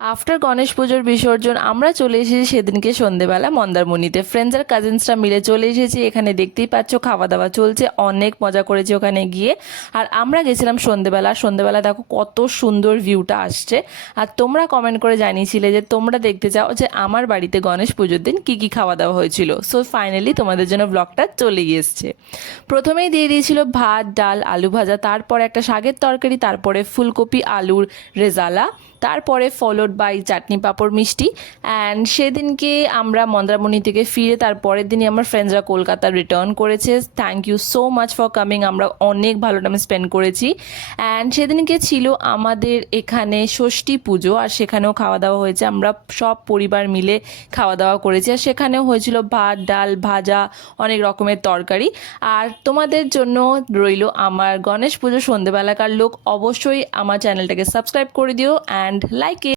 After Ganesh পুজোর বিসর্জন আমরা চলে এসেছি সেদিনকে সন্ধেবেলা মন্দারমণিতে। ফ্রেন্ডস আর কাজিনসরা মিলে চলে এসেছি। এখানে দেখতেই পাচ্ছ খাওয়া দাওয়া চলছে, অনেক মজা করেছি ওখানে গিয়ে। আর আমরা গেছিলাম সন্ধেবেলা। সন্ধেবেলা দেখো কত সুন্দর ভিউটা আসছে। আর তোমরা কমেন্ট করে জানিয়েছিলে যে তোমরা দেখতে চাও যে আমার বাড়িতে গণেশ পুজোর দিন কী কী খাওয়া দাওয়া হয়েছিল। সো ফাইনালি তোমাদের জন্য ব্লগটা চলে গিয়েছে। প্রথমেই দিয়ে দিয়েছিল ভাত, ডাল, আলু ভাজা, তারপরে একটা শাকের তরকারি, তারপরে ফুলকপি আলুর রেজালা, তারপরে ফলোড বাই চাটনি পাঁপড় মিষ্টি। অ্যান্ড সেদিনকে আমরা মন্দারমণি থেকে ফিরে তার পরের দিনই আমার ফ্রেন্ডসরা কলকাতা রিটার্ন করেছে। Thank you so much for coming. আমরা অনেক ভালো টাইম স্পেন্ড করেছি। অ্যান্ড সেদিনকে ছিল আমাদের এখানে ষষ্ঠী পুজো, আর সেখানেও খাওয়া দাওয়া হয়েছে। আমরা সব পরিবার মিলে খাওয়া দাওয়া করেছি, আর সেখানেও হয়েছিল ভাত, ডাল, ভাজা, অনেক রকমের তরকারি। আর তোমাদের জন্য রইল আমার গণেশ পুজো সন্ধেবেলাকার লোক। অবশ্যই আমার চ্যানেলটাকে সাবস্ক্রাইব করে দিও অ্যান্ড লাইক ইট।